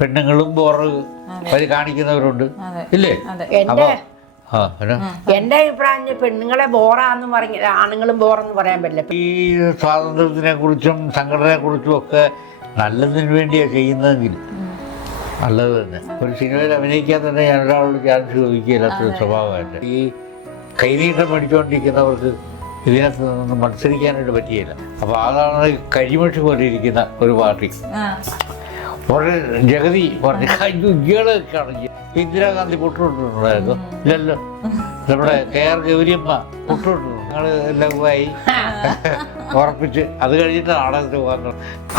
പെണ്ണുങ്ങളും ബോറ് കാണിക്കുന്നവരുണ്ട് ഇല്ലേ? എന്റെ അഭിപ്രായം പെണ്ണുങ്ങളെ ബോറാന്ന് പറഞ്ഞ ആണുങ്ങളും ബോറെന്ന് പറയാൻ പറ്റില്ല. ഈ സ്വാതന്ത്ര്യത്തിനെ കുറിച്ചും സംഘടനയെ കുറിച്ചും ഒക്കെ നല്ലതിന് വേണ്ടിയാണ് ചെയ്യുന്നതെങ്കിൽ നല്ലത് തന്നെ. ഒരു സിനിമയിൽ അഭിനയിക്കാൻ തന്നെ ഞാൻ ഒരാളോട് ചാൻസ് ചോദിക്കുകയില്ല സ്വഭാവമായിട്ട്. ഈ കൈനീട്ടം മേടിച്ചുകൊണ്ടിരിക്കുന്നവർക്ക് ഇതിനകത്ത് നിന്ന് മത്സരിക്കാനായിട്ട് പറ്റിയില്ല. അപ്പോൾ അതാണ് കരിമഷി പോലെ ഇരിക്കുന്ന ഒരു പാർട്ടി. വളരെ ജഗതി പറഞ്ഞു ഇയാളൊക്കെയാണ് ഇന്ദിരാഗാന്ധി പൊട്ടുകൊണ്ടിട്ടുണ്ടായിരുന്നു ഇല്ലല്ലോ. നമ്മുടെ KR ഗൗരിയമ്മ പൊട്ടുകൊണ്ടിരുന്നു. ഞങ്ങൾ എല്ലാം കൂടി ഉറപ്പിച്ച് അത് കഴിഞ്ഞിട്ട് നാടകത്തിൽ പോകാൻ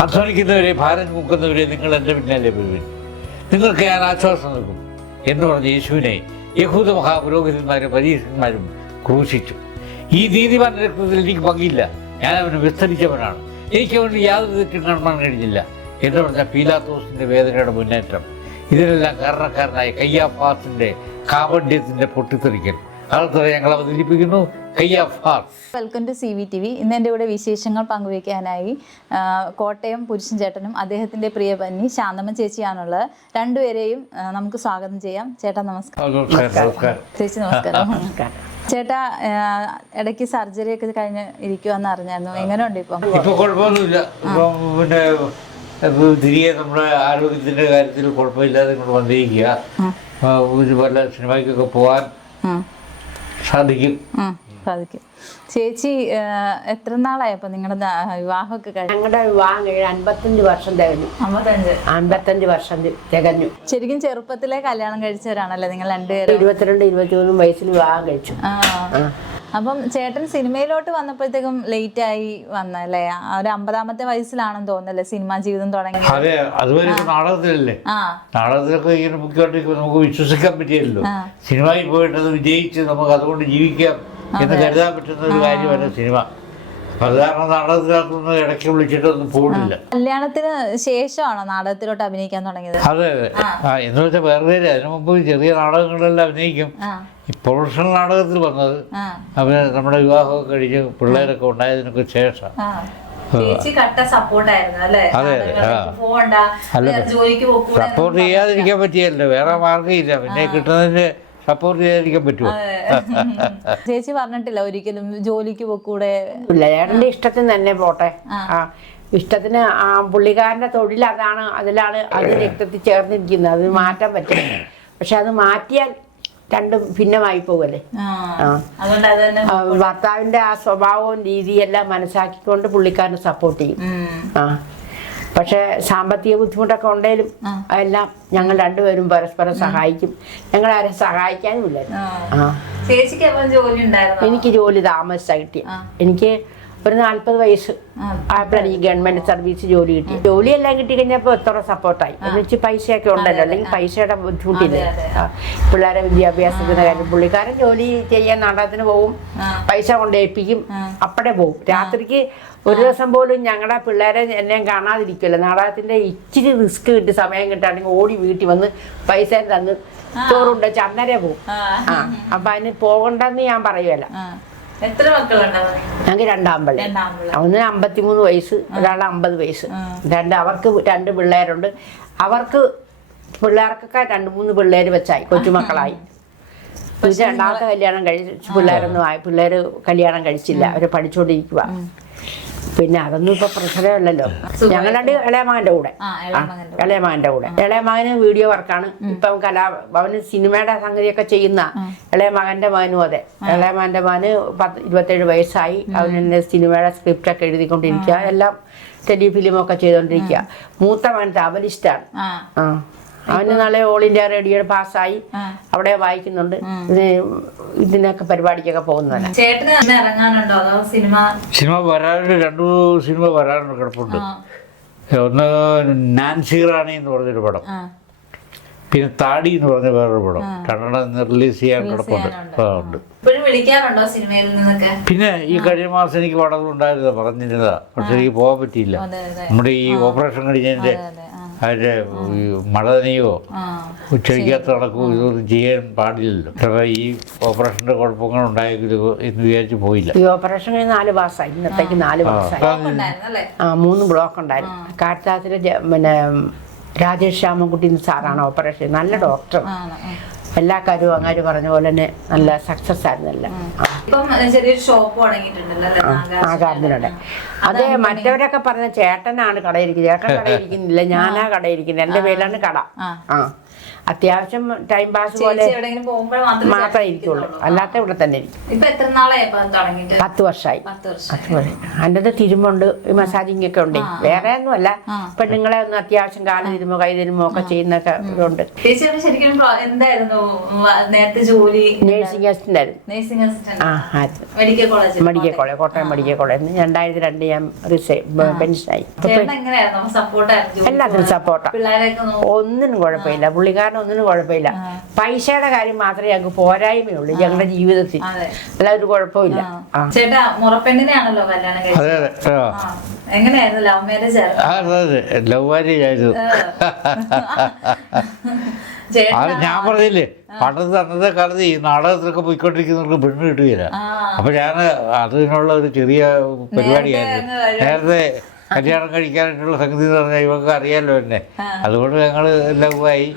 അധ്വാനിക്കുന്നവരെ ഭാരം മുക്കുന്നവരെ നിങ്ങൾ എൻ്റെ പിന്നാലെ വരുവിൻ, നിങ്ങൾക്ക് ഞാൻ ആശ്വാസം നൽകും എന്ന് പറഞ്ഞ യേശുവിനെ യഹൂദ മഹാപുരോഹിതന്മാരും പരീക്ഷന്മാരും ക്രൂശിച്ചു. ഈ നീതിമാൻ രക്തത്തിൽ എനിക്ക് പങ്കില്ല, ഞാൻ അവന് വിസ്തരിച്ചവനാണ്, എനിക്ക് അവന് യാതൊരു തെറ്റും കാണാൻ കഴിഞ്ഞില്ല എന്ന് പറഞ്ഞ പീലാത്തോസിന്റെ വേദനയുടെ മുന്നേറ്റം, ഇതിനെല്ലാം കാരണക്കാരനായ കയ്യാഫാസിന്റെ കാപണ്യത്തിന്റെ പൊട്ടിത്തെറിക്കൽ, അതൊക്കെ ഞങ്ങൾ അവതരിപ്പിക്കുന്നു. കയ്യാഫാസ്. Welcome to CVTV. ഇന്ന് എൻ്റെ കൂടെ വിശേഷങ്ങൾ പങ്കുവയ്ക്കാനായി കോട്ടയം പുരുഷൻ ചേട്ടനും അദ്ദേഹത്തിൻ്റെ പ്രിയ പത്നി ശാന്തമ്മ ചേച്ചിയാണുള്ളത്. രണ്ടുപേരെയും നമുക്ക് സ്വാഗതം ചെയ്യാം. ചേട്ടാ നമസ്കാരം. ചേച്ചി നമസ്കാരം. ചേട്ടാ, ഇടയ്ക്ക് സർജറി ഒക്കെ കഴിഞ്ഞ് ഇരിക്കുവാന്ന് അറിഞ്ഞായിരുന്നു. എങ്ങനെയുണ്ട് ഇപ്പം? ഇപ്പൊ കുഴപ്പമൊന്നുമില്ല. പിന്നെ തിരികെ നമ്മുടെ ആരോഗ്യത്തിന്റെ കാര്യത്തിൽ കുഴപ്പമില്ലാതെ കൊണ്ട് വന്നിരിക്കുക. പല സിനിമയ്ക്കൊക്കെ പോകാൻ സാധിക്കും. ചേച്ചി എത്ര നാളായപ്പോ നിങ്ങളുടെ വിവാഹമൊക്കെ കഴിഞ്ഞു? ഞങ്ങളുടെ വിവാഹം കഴിഞ്ഞ് 55 വർഷം തികഞ്ഞു. 55 വർഷം തികഞ്ഞു. ശരിക്കും ചെറുപ്പത്തിലെ കല്യാണം കഴിച്ചവരാണല്ലേ നിങ്ങൾ രണ്ടുപേരും? 22-23 വയസ്സിൽ വിവാഹം കഴിച്ചു. അപ്പം ചേട്ടൻ സിനിമയിലോട്ട് വന്നപ്പോഴത്തേക്കും ലേറ്റ് ആയി വന്നല്ലേ? ഒരു 50-ാമത്തെ വയസ്സിലാണെന്ന് തോന്നുന്നല്ലേ സിനിമാ ജീവിതം തുടങ്ങി? അതെ, അതുവരെ നാടകത്തിലല്ലേ. നാടകത്തിലൊക്കെ ഇങ്ങനെ മുഖ്യമായിട്ട് നമുക്ക് വിശ്വസിക്കാൻ പറ്റിയല്ലോ. സിനിമയിൽ പോയിട്ട് വിജയിച്ച് നമുക്ക് അതുകൊണ്ട് ജീവിക്കാം എന്ന് കരുതാൻ പറ്റുന്ന ഒരു കാര്യമല്ല സിനിമ. അത് കാരണം നാടകത്തിനകത്തൊന്നും ഇടയ്ക്ക് വിളിച്ചിട്ടൊന്നും പോയില്ല. കല്യാണത്തിന് ശേഷമാണോ നാടകത്തിലോട്ട് അഭിനയിക്കാൻ തുടങ്ങിയത്? അതെ അതെ. എന്ന് വെച്ചാൽ വേറെ അതിനു മുമ്പ് ചെറിയ നാടകങ്ങളെല്ലാം അഭിനയിക്കും. ഈ പ്രൊഫഷണൽ നാടകത്തിൽ വന്നത് അവന് നമ്മുടെ വിവാഹമൊക്കെ കഴിഞ്ഞ് പിള്ളേരൊക്കെ ഉണ്ടായതിനൊക്കെ ശേഷം. സപ്പോർട്ട് ചെയ്യാതിരിക്കാൻ പറ്റിയല്ലോ, വേറെ മാർഗ്ഗമില്ല. പിന്നെ കിട്ടുന്നതിന്റെ സപ്പോർട്ട് ചെയ്യാതിരിക്കാൻ പറ്റുമോ? ചേച്ചി പറഞ്ഞിട്ടില്ല ഒരിക്കലും ജോലിക്ക് പോക്കൂടെ? ഇല്ല, ചേട്ടന്റെ ഇഷ്ടത്തിന് തന്നെ പോട്ടെ. ഇഷ്ടത്തിന് പുള്ളിക്കാരന്റെ തൊഴിൽ അതാണ്, അതിലാണ് അത് രക്തത്തിൽ ചേർന്നിരിക്കുന്നത്. അത് മാറ്റാൻ പറ്റില്ല. പക്ഷെ അത് മാറ്റിയാൽ രണ്ടും ഭിന്നമായി പോകല്ലേ. ഭർത്താവിന്റെ ആ സ്വഭാവവും രീതിയെല്ലാം മനസ്സിലാക്കിക്കൊണ്ട് പുള്ളിക്കാരനെ സപ്പോർട്ട് ചെയ്യും. പക്ഷെ സാമ്പത്തിക ബുദ്ധിമുട്ടൊക്കെ ഉണ്ടെങ്കിലും എല്ലാം ഞങ്ങൾ രണ്ടുപേരും പരസ്പരം സഹായിക്കും. ഞങ്ങൾ ആരെ സഹായിക്കാനുമില്ല. എനിക്ക് ജോലി താമസിച്ചാ കിട്ടിയ. എനിക്ക് ഒരു 40 വയസ്സ് ആയപ്പോഴാണ് ഈ ഗവൺമെന്റ് സർവീസ് ജോലി കിട്ടി. ജോലിയെല്ലാം കിട്ടിക്കഴിഞ്ഞപ്പോൾ എത്ര സപ്പോർട്ടായി. എന്നുവെച്ച് പൈസയൊക്കെ ഉണ്ടല്ലോ, അല്ലെങ്കിൽ പൈസയുടെ ബുദ്ധിമുട്ടില്ല. പിള്ളേരെ വിദ്യാഭ്യാസത്തിന്റെ കാര്യം പുള്ളിക്കാരൻ ജോലി ചെയ്യാൻ നാടകത്തിന് പോകും, പൈസ കൊണ്ട് ഏൽപ്പിക്കും, അപ്പടെ പോകും. രാത്രിക്ക് ഒരു ദിവസം പോലും ഞങ്ങളുടെ പിള്ളേരെ എന്നെ കാണാതിരിക്കുമല്ലോ. നാടകത്തിന്റെ ഇച്ചിരി റിസ്ക് കിട്ടി സമയം കിട്ടുകയാണെങ്കിൽ ഓടി വീട്ടിൽ വന്ന് പൈസ തന്ന് ചോറുണ്ട് ചന്നരെ പോകും. അപ്പൊ അതിന് പോകണ്ടെന്ന് ഞാൻ പറയുമല്ല. ഞങ്ങൾക്ക് 2 ആൺപിള്ളേ. ഒന്ന് 53 വയസ്സ്, ഒരാൾ 50 വയസ്സ്. അവർക്ക് 2 പിള്ളേരുണ്ട്. അവർക്ക് പിള്ളേർക്കൊക്കെ 2-3 പിള്ളേര് വെച്ചായി, കൊച്ചുമക്കളായി. രണ്ടാമത്തെ കല്യാണം കഴിച്ച് പിള്ളേര് കല്യാണം കഴിച്ചില്ല, അവര് പഠിച്ചുകൊണ്ടിരിക്കുക. പിന്നെ അതൊന്നും ഇപ്പൊ പ്രശ്നമല്ലല്ലോ. ഞങ്ങളുടെ ഇളയമകന്റെ കൂടെ ഇളയമകന് വീഡിയോ വർക്കാണ് ഇപ്പം അവന് സിനിമയുടെ സംഗതിയൊക്കെ ചെയ്യുന്ന ഇളയമകന്റെ മകനും അതെ. ഇളയമകന്റെ മകന് 27 വയസ്സായി. അവന് സിനിമയുടെ സ്ക്രിപ്റ്റ് ഒക്കെ എഴുതിക്കൊണ്ടിരിക്കുക, എല്ലാം ടെലിഫിലിമൊക്കെ ചെയ്തോണ്ടിരിക്കുക. മൂത്ത മകൻ തബലിസ്റ്റാണ്. അവന് നാളെ ഓൾ ഇന്ത്യ റേഡിയോ പാസ്സായി, അവിടെ വായിക്കുന്നുണ്ട്. ഇതിനൊക്കെ പരിപാടിക്കൊക്കെ പോകുന്നതല്ല. സിനിമ വരാറുണ്ട്, 2 സിനിമ വരാറുണ്ട്, കിടപ്പുണ്ട്. ഒന്ന് നാൻസി റാണി എന്ന് പറഞ്ഞൊരു പടം, പിന്നെ താടി എന്ന് പറഞ്ഞ വേറൊരു പടം. 2 റിലീസ് ചെയ്യാൻ കിടപ്പുണ്ട്. പിന്നെ ഈ കഴിഞ്ഞ മാസം എനിക്ക് പടം ഉണ്ടായിരുന്നതാ, പറഞ്ഞിരുന്നതാ. പക്ഷെ എനിക്ക് പോകാൻ പറ്റിയില്ല. നമ്മുടെ ഈ ഓപ്പറേഷൻ കഴിഞ്ഞതിന്റെ അതിൻ്റെ മഴ നനയോ ഉച്ചയ്ക്കകത്ത് നടക്കുമോ ഇതൊന്നും ചെയ്യാൻ പാടില്ലല്ലോ. ഈ ഓപ്പറേഷന്റെ കുഴപ്പങ്ങൾ ഉണ്ടായെങ്കിലും എന്ന് വിചാരിച്ച് പോയില്ല. ഈ ഓപ്പറേഷൻ കഴിഞ്ഞ് 4 മാസമായി. ഇന്നത്തേക്ക് 4 മാസമായി. 3 ബ്ലോക്ക് ഉണ്ടായിരുന്നു. കാറ്റാത്തിലെ പിന്നെ രാജേഷ് ശ്യാമൻകുട്ടി സാറാണ് ഓപ്പറേഷൻ. നല്ല ഡോക്ടർ, എല്ലാ കാര്യവും അങ്ങാര് പറഞ്ഞ പോലെ തന്നെ നല്ല സക്സസ് ആയിരുന്നല്ല. ആകാരത്തിനുണ്ട്. അതെ, മറ്റവരൊക്കെ പറഞ്ഞ ചേട്ടനാണ് കടയിരിക്കുന്നത്. ചേട്ടൻ കടയിരിക്കുന്നില്ല, ഞാനാ കടയിരിക്കുന്നത്. എന്റെ പേരിലാണ് കട. അത്യാവശ്യം ടൈം പാസ് പോലെ മാത്രമേ ഇരിക്കുള്ളൂ, അല്ലാത്ത ഇവിടെ തന്നെ ഇരിക്കും. 10 വർഷമായി. അതിൻ്റെ തിരുമുണ്ട്, മസാജിങ് ഒക്കെ ഉണ്ട്. വേറെ ഒന്നും അല്ല, പെണ്ണുങ്ങളെ ഒന്ന് അത്യാവശ്യം കാല് തിരുമോ കൈ തിരുമോ ഒക്കെ ചെയ്യുന്നൊക്കെ ഇതുണ്ട്. നേഴ്സിംഗ് അസിസ്റ്റന്റ് ആയിരുന്നു. Medical college, Kottayam medical college. 2002 ഞാൻ പെൻഷനായി. എല്ലാത്തിനും സപ്പോർട്ടാണ്, ഒന്നിനും കുഴപ്പമില്ല. പുള്ളിക്കാരൻ ഒന്നിനും കുഴപ്പമില്ല. പൈസയുടെ കാര്യം മാത്രമേ ഞങ്ങൾക്ക് പോരായ്മയുള്ളൂ ഞങ്ങളുടെ ജീവിതത്തിൽ, അല്ല ഒരു കുഴപ്പമില്ല. ലവ് മാരേജ് ആയിരുന്നു. അത് ഞാൻ പറഞ്ഞില്ലേ, പണ്ടത്തെ അന്നത്തെ കാലത്ത് ഈ നാടകത്തിലൊക്കെ പോയിക്കൊണ്ടിരിക്കുന്നവർക്ക് പെണ്ണ് കിട്ടുകയില്ല. അപ്പൊ ഞാൻ അതിനുള്ള ഒരു ചെറിയ പരിപാടിയായിരുന്നു. നേരത്തെ കല്യാണം കഴിക്കാനായിട്ടുള്ള സംഗതി എന്ന് പറഞ്ഞാൽ ഇവർക്ക് അറിയാമല്ലോ എന്നെ. അതുകൊണ്ട് ഞങ്ങൾ ലവായി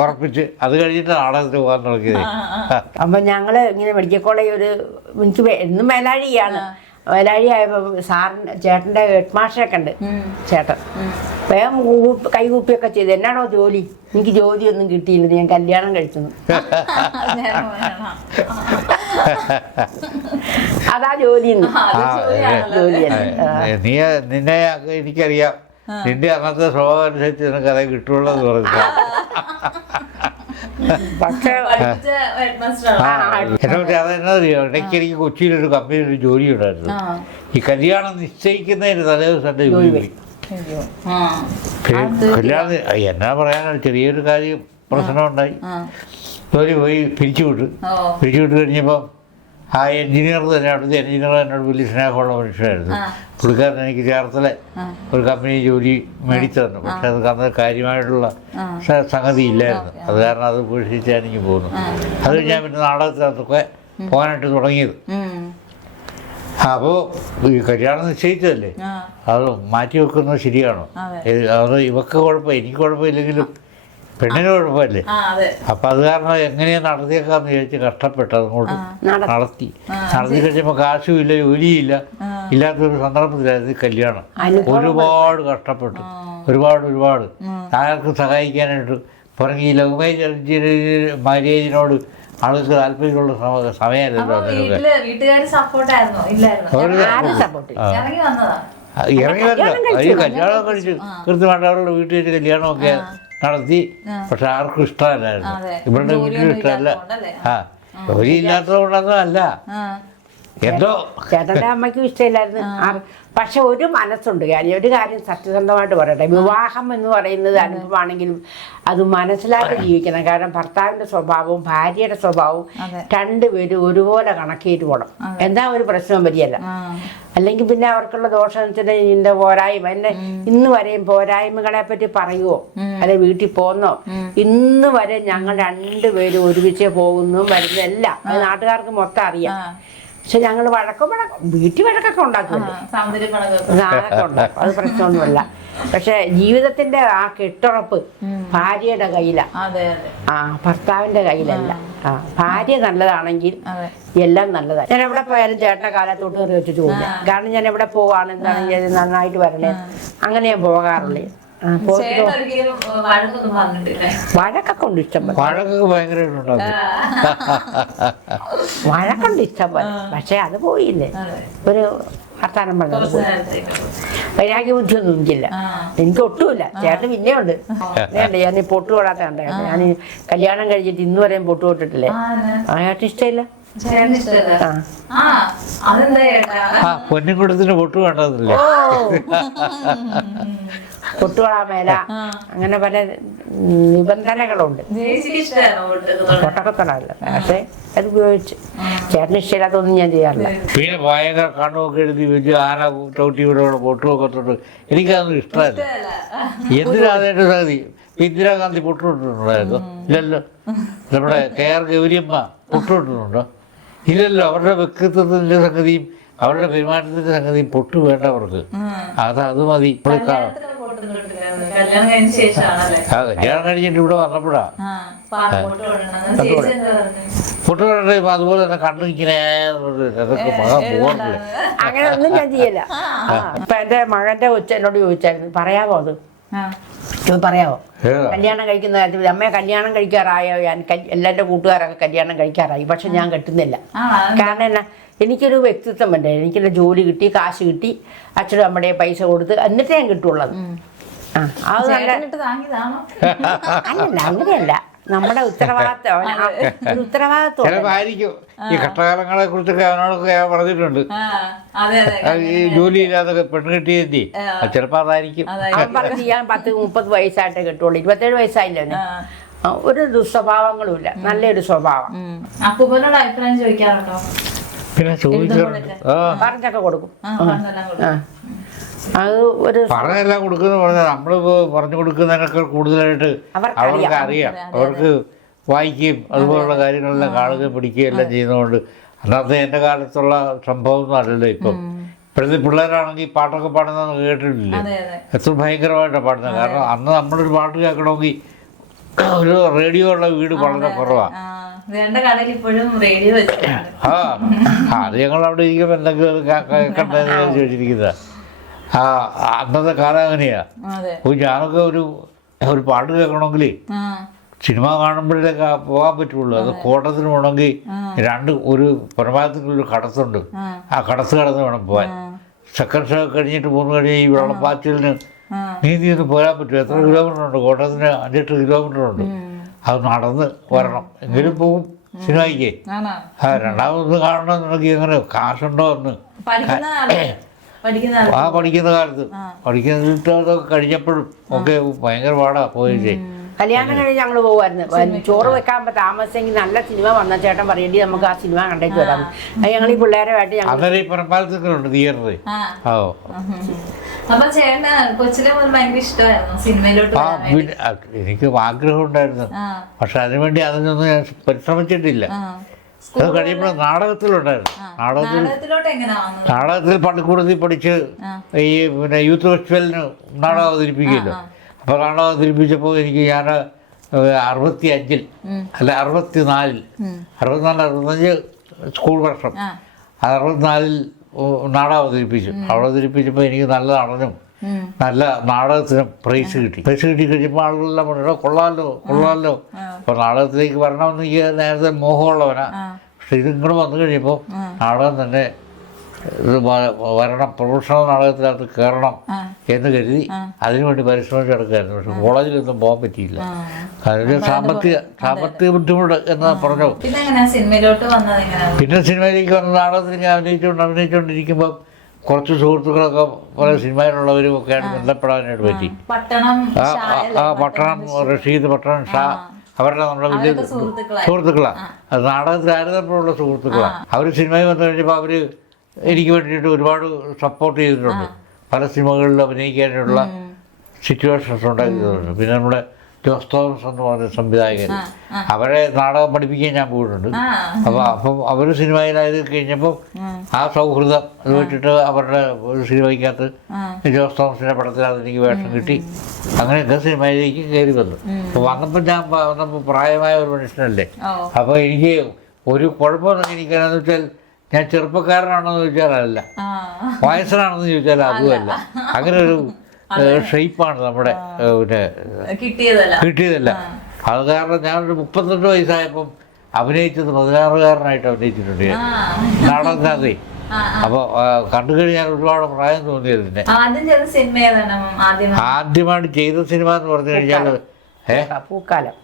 ഉറപ്പിച്ച് അത് കഴിഞ്ഞിട്ട് നാടകത്തിന് പോകാൻ തുടങ്ങിയത്. അപ്പൊ ഞങ്ങള് ഇങ്ങനെ മെഡിക്കൽ കോളേജ് എനിക്ക് എന്നും മേലാഴിയാണ്. മേലാഴി ആയപ്പോൾ സാറിന് ചേട്ടൻ്റെ ഹെഡ് മാസ്റ്ററൊക്കെ ഉണ്ട്. ചേട്ടൻ വേഗം കൈകൂപ്പിയൊക്കെ ചെയ്ത്, എന്നാണോ ജോലി? എനിക്ക് ജോലിയൊന്നും കിട്ടിയില്ല, ഞാൻ കല്യാണം കഴിച്ചു. അതാ ജോലി. നിന്നെ എനിക്കറിയാം, നിന്റെ അന്നത്തെ സ്വഭാവം അനുസരിച്ച് നിനക്ക് അതേ കിട്ടുള്ളൂ എന്ന് പറഞ്ഞു. പക്ഷേ അതെന്നാ അറിയാം, ഇടയ്ക്ക് എനിക്ക് കൊച്ചിയിലൊരു കമ്പനിയിൽ ഒരു ജോലി ഉണ്ടായിരുന്നു. ഈ കല്യാണം നിശ്ചയിക്കുന്നതിന് തലേ ദിവസം എൻ്റെ ജോലി പോയി. കല്യാണം എന്നാ പറയാനാണ്, ചെറിയൊരു കാര്യം പ്രശ്നമുണ്ടായി. ജോലി പോയി പിരിച്ചുവിട്ട് കഴിഞ്ഞപ്പം ആ എൻജിനീയർ തന്നെ, അവിടുത്തെ എൻജിനീയർ എന്നോട് വലിയ സ്നേഹമുള്ള മനുഷ്യനായിരുന്നു. പുള്ളിക്കാരൻ എനിക്ക് ചേർത്തലെ ഒരു കമ്പനി ജോലി മേടിച്ചു തന്നു. പക്ഷെ അത് അന്ന് കാര്യമായിട്ടുള്ള സംഗതി ഇല്ലായിരുന്നു. അത് കാരണം അത് ഉപേക്ഷിച്ചാണ് എനിക്ക് പോകുന്നു. അത് ഞാൻ പിന്നെ നാടകത്തിനകത്തൊക്കെ പോകാനായിട്ട് തുടങ്ങിയത്. അപ്പോൾ ഈ കല്യാണം നിശ്ചയിച്ചതല്ലേ, അത് മാറ്റി വെക്കുന്നത് ശരിയാണോ? അത് ഇവക്ക് കുഴപ്പമില്ല, എനിക്ക് കുഴപ്പമില്ലെങ്കിലും പെണ്ണിന് കുഴപ്പമില്ലേ. അപ്പം അത് കാരണം എങ്ങനെയാ നടത്തിയേക്കാന്ന് വിചാരിച്ച് കഷ്ടപ്പെട്ട് അതങ്ങോട്ട് നടത്തി കഴിഞ്ഞപ്പോൾ കാശും ഇല്ല, ജോലിയില്ല, ഇല്ലാത്തൊരു സന്ദർഭത്തിലായിരുന്നു കല്യാണം. ഒരുപാട് കഷ്ടപ്പെട്ടു, ഒരുപാട് ആർക്കും സഹായിക്കാനായിട്ട്. പുറകെ ഈ ലവ് മാരേജിനോട് ആൾക്ക് താല്പര്യമുള്ള സമയമല്ലല്ലോ. ഇറങ്ങി വരില്ല, ഈ കല്യാണം കഴിച്ചു കൃത്യമായിട്ട് അവരുടെ വീട്ടിൽ വെച്ച് കല്യാണമൊക്കെ നടത്തി. പക്ഷെ ആർക്കും ഇഷ്ടമല്ലായിരുന്നു, ഇവരുടെ വീട്ടിലും ഇഷ്ടമല്ല. ജോലി ഇല്ലാത്തത് കൊണ്ടൊന്നും അല്ല, എന്തോ ചേട്ടൻ്റെ അമ്മയ്ക്കും ഇഷ്ടമില്ലായിരുന്നു. പക്ഷെ ഒരു മനസ്സുണ്ട്. കാര്യം ഒരു കാര്യം സത്യസന്ധമായിട്ട് പറയട്ടെ, വിവാഹം എന്ന് പറയുന്നത് അനുഭവമാണെങ്കിലും അത് മനസ്സിലാക്കി ജീവിക്കണം. കാരണം ഭർത്താവിൻ്റെ സ്വഭാവവും ഭാര്യയുടെ സ്വഭാവവും രണ്ടുപേരും ഒരുപോലെ കണക്കിയിട്ട് പോകണം. എന്താ ഒരു പ്രശ്നവും വരികയല്ല. അല്ലെങ്കിൽ പിന്നെ അവർക്കുള്ള ദോഷം എന്ന് വെച്ചാൽ ഇതിൻ്റെ പോരായ്മ, എന്നെ ഇന്ന് വരെയും പോരായ്മകളെ പറ്റി പറയുമോ അല്ലെ വീട്ടിൽ പോന്നോ, ഇന്ന് വരെ ഞങ്ങൾ രണ്ടുപേരും ഒരുമിച്ച് പോകുന്നു വരുന്നു എല്ലാം അത് നാട്ടുകാർക്ക് മൊത്തം അറിയാം. പക്ഷെ ഞങ്ങൾ വീട്ടിൽ വഴക്കൊക്കെ ഉണ്ടാക്കുമല്ലോ, അതൊക്കെ ഉണ്ടാക്കും, അത് പ്രശ്നമൊന്നുമല്ല. പക്ഷെ ജീവിതത്തിന്റെ ആ കെട്ടുറപ്പ് ഭാര്യയുടെ കയ്യിലാണ്, ഭർത്താവിന്റെ കയ്യിലല്ല. ഭാര്യ നല്ലതാണെങ്കിൽ എല്ലാം നല്ലതാണ്. ഞാൻ എവിടെ പോയാലും ചേട്ടൻ്റെ കാലത്തോട്ട് കയറി വെച്ചിട്ട് പോകില്ല. കാരണം ഞാൻ എവിടെ പോവാണ് എന്താണെങ്കിൽ നന്നായിട്ട് വരണേ, അങ്ങനെ ഞാൻ പോകാറുള്ളൂ. വഴക്കൊക്കെ ഉണ്ട് ഇഷ്ടം പോലെ, വഴക്കുണ്ട് ഇഷ്ടം പോലെ. പക്ഷെ അത് പോയില്ലേ, ഒരു വർത്താനം പറഞ്ഞത് വൈരാഗ്യ ബുദ്ധിയൊന്നും എനിക്കില്ല, എനിക്ക് ഒട്ടുമില്ല. ചേട്ടന് പിന്നെ ഉണ്ട്. ഞാൻ ഈ പൊട്ട് തൊടാത്ത കണ്ടായിരുന്നു. ഞാൻ കല്യാണം കഴിച്ചിട്ട് ഇന്ന് വരെയും പൊട്ട് തൊട്ടിട്ടില്ലേ. ചേട്ടൻ ഇഷ്ടമില്ല. പൊന്നിക്കുടത്തിന് പൊട്ട് വേണ്ടതില്ല, പൊട്ടുകൊള്ളാൻ മേല, അങ്ങനെ പല നിബന്ധനകളുണ്ട്. പൊട്ടൊക്കെ തൊടാറില്ല, പക്ഷെ അത് ഉപയോഗിച്ച് ചേട്ടന് ഇഷ്ടമില്ലാത്തൊന്നും ഞാൻ ചെയ്യാറില്ല. പിന്നെ ഭയങ്കര കണ്ണുമൊക്കെ എഴുതി വെച്ച് ആന ചവിട്ടി ഇവിടെ പൊട്ടുമൊക്കെ തൊട്ട് എനിക്കതൊന്നും ഇഷ്ടമല്ല. എന്തിനാതായിട്ട് സാധി ഇന്ദിരാഗാന്ധി പൊട്ടുകൊണ്ടിട്ടുണ്ടായിരുന്നു? ഇല്ലല്ലോ. നമ്മുടെ KR ഗൗരിയമ്മ പൊട്ടുകൊണ്ടിട്ടുണ്ടോ? ഇല്ലല്ലോ. അവരുടെ വ്യക്തിത്വത്തിൻ്റെ സംഗതിയും അവരുടെ പെരുമാറ്റത്തിൻ്റെ സംഗതിയും പൊട്ട് വേണ്ടവർക്ക് അത് മതി. പാട്ടും തൊട്ടില്ലായിരുന്നു. കല്യാണം കഴിഞ്ഞ ശേഷമാണല്ലേ? ആ കല്യാണം കഴിഞ്ഞിട്ട് ഇവിടെ വന്നപ്പോഴാ പാട്ട് പാടണം. ചേച്ചി എന്താ പറഞ്ഞു? കുട്ടികളുടെ അതുപോലെ തന്നെ കണ്ണു ഇങ്ങനെ അതൊക്കെ മകൻ പോകണ്ടേ. അങ്ങനെ ഒന്നും ഞാൻ ചെയ്യല്ല. ഇപ്പൊ എന്റെ മകന്റെ കൊച്ചു എന്നോട് ചോദിച്ചായിരുന്നു, പറയാമോ അത്? പറയാമോ കല്യാണം കഴിക്കുന്ന കാര്യത്തിൽ? അമ്മയെ കല്യാണം കഴിക്കാറായോ? ഞാൻ എല്ലാവരുടെ കൂട്ടുകാരൊക്കെ കല്യാണം കഴിക്കാറായി, പക്ഷെ ഞാൻ കെട്ടുന്നില്ല. കാരണം എന്നാ, എനിക്കൊരു വ്യക്തിത്വം വേണ്ടേ. എനിക്കെല്ലാം ജോലി കിട്ടി, കാശ് കിട്ടി, അച്ഛനും അമ്മയുടെ പൈസ കൊടുത്ത് എന്നിട്ടേ ഞാൻ കിട്ടുള്ളത്. അത് നല്ല അല്ലല്ല, അങ്ങനെയല്ല. നമ്മുടെ ഉത്തരവാദിത്വം, ഒരു ഉത്തരവാദിത്വം. ചിലപ്പായിരിക്കും ഈ കഷ്ടകാലങ്ങളെ കുറിച്ചൊക്കെ അവനോടൊക്കെ ഞാൻ പറഞ്ഞിട്ടുണ്ട്. ഈ ജോലി ഇല്ലാതെ പെണ്ണ് കിട്ടിയതേ ചിലപ്പോ അതായിരിക്കും. അവൻ പറഞ്ഞ് ഞാൻ 10-30 വയസ്സായിട്ടേ കിട്ടുള്ളൂ. 27 വയസ്സായില്ലേ അവന്. ഒരു ദുസ്വഭാവങ്ങളും ഇല്ല, നല്ലൊരു സ്വഭാവം. അപ്പൂപ്പനോട് അഭിപ്രായം ചോദിക്കാറുണ്ടോ? പിന്നെ ചോദിക്കാറുണ്ട്. പറഞ്ഞൊക്കെ കൊടുക്കും. അത് ഒരു പറഞ്ഞെല്ലാം കൊടുക്കുന്ന പറഞ്ഞാൽ നമ്മളിപ്പോ പറഞ്ഞു കൊടുക്കുന്നതിനൊക്കെ കൂടുതലായിട്ട് അവർക്ക് അറിയാം. അവർക്ക് വായിക്കുകയും അതുപോലുള്ള കാര്യങ്ങളെല്ലാം കാണുകയും പഠിക്കുകയും എല്ലാം ചെയ്യുന്നതുകൊണ്ട് അന്നത്തെ എൻ്റെ കാലത്തുള്ള സംഭവമൊന്നും അല്ലല്ലോ ഇപ്പം. ഇപ്പോഴത്തെ പിള്ളേരാണെങ്കിൽ പാട്ടൊക്കെ പാടുന്നതെന്ന് കേട്ടിട്ടില്ലേ? എത്ര ഭയങ്കരമായിട്ടാണ് പാടുന്നത്. കാരണം അന്ന് നമ്മളൊരു പാട്ട് കേൾക്കണമെങ്കിൽ ഒരു റേഡിയോ ഉള്ള വീട് വളരെ കുറവാണ്. അത് ഞങ്ങൾ അവിടെ ഇരിക്കുമ്പോൾ എന്തെങ്കിലും കേൾക്കണ്ടെന്ന് ചോദിച്ചിരിക്കുന്നത്. അന്നത്തെ കാലം അങ്ങനെയാ. ഞാനൊക്കെ ഒരു പാട്ട് കേൾക്കണമെങ്കിൽ സിനിമ കാണുമ്പോഴേക്ക് പോകാൻ പറ്റുള്ളൂ. അത് കോട്ടത്തിന് പോകണമെങ്കിൽ ഒരു പരമാവധി കടത്തുണ്ട്. ആ കടത്ത് കടന്ന് വേണം പോകാൻ. സെക്കൻഡ് ഷോ കഴിഞ്ഞിട്ട് 3 കഴിഞ്ഞ് ഈ വെള്ളപ്പാച്ചിലിന് നീന്തി ഒന്ന് പോരാൻ പറ്റും. എത്ര കിലോമീറ്റർ ഉണ്ട്? കോട്ടയത്തിന് 5-8 കിലോമീറ്റർ ഉണ്ട്. അത് നടന്ന് വരണം. എങ്കിലും പോകും സിനിമയ്ക്ക്. രണ്ടാമത് കാണണമെന്നുണ്ടെങ്കിൽ എങ്ങനെ കാശുണ്ടോ എന്ന് പഠിക്കുന്ന കാലത്ത് പഠിക്കുന്നതൊക്കെ കഴിഞ്ഞപ്പോഴും ഒക്കെ ഭയങ്കര പാടാ പോയില്ലേ. കല്യാണം കഴിഞ്ഞ് ഞങ്ങൾ പോകുമായിരുന്നു. ചോറ് വെക്കാൻ താമസിച്ചെങ്കിൽ നല്ല സിനിമ വന്ന ചേട്ടൻ പറയേണ്ടി നമുക്ക് ആ സിനിമ കണ്ടേക്ക് വരാം. ഞങ്ങൾ ഈ പിള്ളേരുമായിട്ട് അന്നേരം ഈ പരമ്പാലത്തിലുണ്ട് തിയേറ്ററിൽ. എനിക്ക് ആഗ്രഹം ഉണ്ടായിരുന്നു, പക്ഷെ അതിനുവേണ്ടി അതിനൊന്നും ഞാൻ പരിശ്രമിച്ചിട്ടില്ല. അത് കഴിയുമ്പോൾ നാടകത്തിലുണ്ടായിരുന്നു. നാടകത്തിൽ പള്ളിക്കൂടത്തിൽ പഠിച്ച് ഈ പിന്നെ യൂത്ത് ഫെസ്റ്റിവലിന് നാടകം അവതരിപ്പിക്കുമല്ലോ. അപ്പോൾ നാടകം അവതരിപ്പിച്ചപ്പോൾ ഞാൻ 65 അല്ല 64 65 സ്കൂൾ വർഷം 64 നാടകം അവതരിപ്പിച്ചു. അവതരിപ്പിച്ചപ്പോൾ എനിക്ക് നല്ല നടനും നല്ല നാടകത്തിനും പ്രൈസ് കിട്ടി. പ്രൈസ് കിട്ടിക്കഴിഞ്ഞപ്പോൾ ആളുകളെല്ലാം പറഞ്ഞു കൊള്ളാമല്ലോ. അപ്പോൾ നാടകത്തിലേക്ക് വരണമെന്ന് എനിക്ക് നേരത്തെ മോഹമുള്ളവനാ. പക്ഷെ ഇതിങ്ങോട്ട് വന്നു കഴിയുമ്പോൾ നാടകം തന്നെ ഇത് വരണം, പ്രൊഫഷണൽ നാടകത്തിനകത്ത് കയറണം എന്ന് കരുതി അതിനുവേണ്ടി പരിശ്രമിച്ച് നടക്കുകയായിരുന്നു. പക്ഷെ കോളേജിലൊന്നും പോകാൻ പറ്റിയില്ല. കാരണം സാമ്പത്തിക ബുദ്ധിമുട്ട് എന്ന് പറഞ്ഞു. പിന്നെ സിനിമയിലേക്ക് വന്ന നാടകത്തിൽ ഞാൻ അഭിനയിച്ചുകൊണ്ടിരിക്കുമ്പോൾ കുറച്ച് സുഹൃത്തുക്കളൊക്കെ പല സിനിമയിലുള്ളവരും ഒക്കെയാണ് ബന്ധപ്പെടാനായിട്ട് പറ്റി. പട്ടണം റഷീദ്, പട്ടണം ഷാ, അവരുടെ നമ്മുടെ വലിയ സുഹൃത്തുക്കളാണ്. അത് നാടകത്തിലായിരുന്നപ്പോഴുള്ള സുഹൃത്തുക്കളാണ്. അവർ സിനിമയിൽ വന്നു കഴിഞ്ഞപ്പോൾ അവർ എനിക്ക് വേണ്ടിയിട്ട് ഒരുപാട് സപ്പോർട്ട് ചെയ്തിട്ടുണ്ട്. പല സിനിമകളിൽ അഭിനയിക്കാനുള്ള സിറ്റുവേഷൻസ് ഉണ്ടാക്കിയിട്ടുണ്ട്. പിന്നെ നമ്മുടെ ജോസ് തോമസ് എന്ന് പറഞ്ഞ സംവിധായകൻ, അവരെ നാടകം പഠിപ്പിക്കാൻ ഞാൻ പോയിട്ടുണ്ട്. അപ്പം അവർ സിനിമയിലായത് കഴിഞ്ഞപ്പോൾ ആ സൗഹൃദം അത് വെച്ചിട്ട് അവരുടെ ഒരു സിനിമയ്ക്കകത്ത് ജോസ് തോമസിൻ്റെ പടത്തിനകത്ത് എനിക്ക് വേഷം കിട്ടി. അങ്ങനെയൊക്കെ സിനിമയിലേക്ക് കയറി വന്നു. അപ്പോൾ വന്നപ്പോൾ പ്രായമായ ഒരു മനുഷ്യനല്ലേ. അപ്പോൾ എനിക്ക് ഒരു കുഴപ്പമൊന്നും എനിക്കെന്നു വെച്ചാൽ ഞാൻ ചെറുപ്പക്കാരനാണെന്ന് ചോദിച്ചാൽ അല്ല, വയസ്സനാണെന്ന് ചോദിച്ചാൽ അതുമല്ല. അങ്ങനെ ഒരു ഷെയ്പ്പാണ് നമ്മുടെ പിന്നെ കിട്ടിയതല്ല. അത് കാരണം ഞാനൊരു 32 വയസ്സായപ്പം അഭിനയിച്ചത് 16കാരനായിട്ട് അഭിനയിച്ചിട്ടുണ്ട് നാടകത്തിനകത്ത്. അപ്പോൾ കണ്ടു കഴിഞ്ഞാൽ ഒരുപാട് പ്രായം തോന്നിയത്. പിന്നെ ആദ്യമായിട്ട് ചെയ്ത സിനിമ എന്ന് പറഞ്ഞു കഴിഞ്ഞാൽ പൂക്കാലം.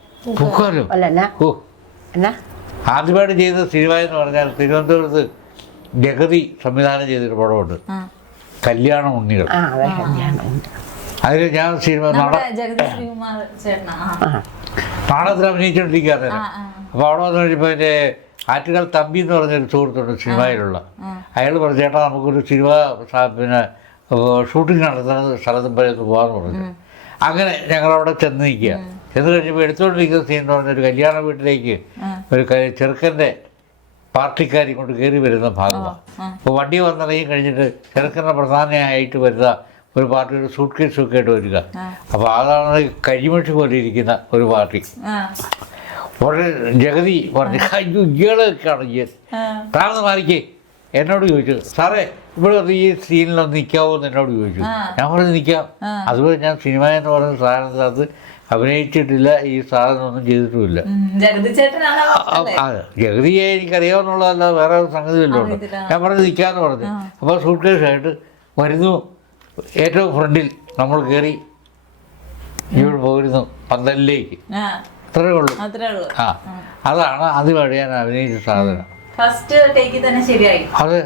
ആദ്യമായിട്ട് ചെയ്ത സിനിമ എന്ന് പറഞ്ഞാൽ തിരുവനന്തപുരത്ത് ജഗതി സംവിധാനം ചെയ്തൊരു പടമുണ്ട്, കല്യാണം ഉണ്ണികൾ. അതിൽ ഞാൻ സിനിമ നാടകത്തിൽ അഭിനയിച്ചുകൊണ്ടിരിക്കുകയാണ്. അപ്പോൾ അവിടെ വന്നു കഴിഞ്ഞപ്പോൾ എൻ്റെ ആറ്റുകാൽ തമ്പി എന്ന് പറഞ്ഞൊരു സുഹൃത്തുണ്ട് സിനിമയിലുള്ള. അയാൾ പറഞ്ഞു, ചേട്ടാ നമുക്കൊരു സിനിമ പിന്നെ ഷൂട്ടിംഗ് നടത്തുന്ന സ്ഥലത്തും പോയത് പോകാമെന്ന് പറഞ്ഞു. അങ്ങനെ ഞങ്ങളവിടെ ചെന്ന് നിൽക്കുക. ചെന്ന് കഴിഞ്ഞപ്പോൾ എടുത്തുകൊണ്ടിരിക്കുന്ന സീൻ എന്ന് പറഞ്ഞൊരു കല്യാണ വീട്ടിലേക്ക് ഒരു ചെറുക്കൻ്റെ പാർട്ടിക്കാരി കൊണ്ട് കയറി വരുന്ന ഭാഗമാണ്. അപ്പോൾ വണ്ടി വന്നിറങ്ങി കഴിഞ്ഞിട്ട് ചെറുക്കൻ്റെ പ്രധാനമായിട്ട് വരുന്ന ഒരു പാർട്ടിയുടെ സൂട്ട് കേസൊക്കെ ആയിട്ട് വരിക. അപ്പോൾ അതാണ് കരിമഷി പോലെ ഇരിക്കുന്ന ഒരു പാർട്ടി. വളരെ ജഗതി പറഞ്ഞു, അയ്യോ ഇയാളൊക്കെയാണ് താഴ്ന്ന് മാറിക്കേ. എന്നോട് ചോദിച്ചു, സാറേ ഇവിടെ ഈ സീനിലൊന്ന് നിൽക്കാവോ എന്ന് എന്നോട് ചോദിച്ചു. ഞാൻ പറഞ്ഞു നിൽക്കാം. അതുപോലെ ഞാൻ സിനിമ എന്ന് പറയുന്ന സാധനത്തിനകത്ത് അഭിനയിച്ചിട്ടില്ല, ഈ സാധനമൊന്നും ചെയ്തിട്ടുമില്ല. ജഗതിയെ എനിക്കറിയാവുന്നുള്ളതല്ല, വേറെ ഒരു സംഗതി വല്ലതും ഉണ്ട്. ഞാൻ പറഞ്ഞു നിൽക്കാമെന്ന് പറഞ്ഞു. അപ്പോൾ സൂട്ട് കേസായിട്ട് വരുന്നു, ഏറ്റവും ഫ്രണ്ടിൽ നമ്മൾ കയറി ഇവിടെ പോയിരുന്നു പന്തലിലേക്ക്. അത്രേ ഉള്ളൂ. ആ, അതാണ് ആദ്യമായിട്ട് ഞാൻ അഭിനയിച്ച സാധനം. അതെ,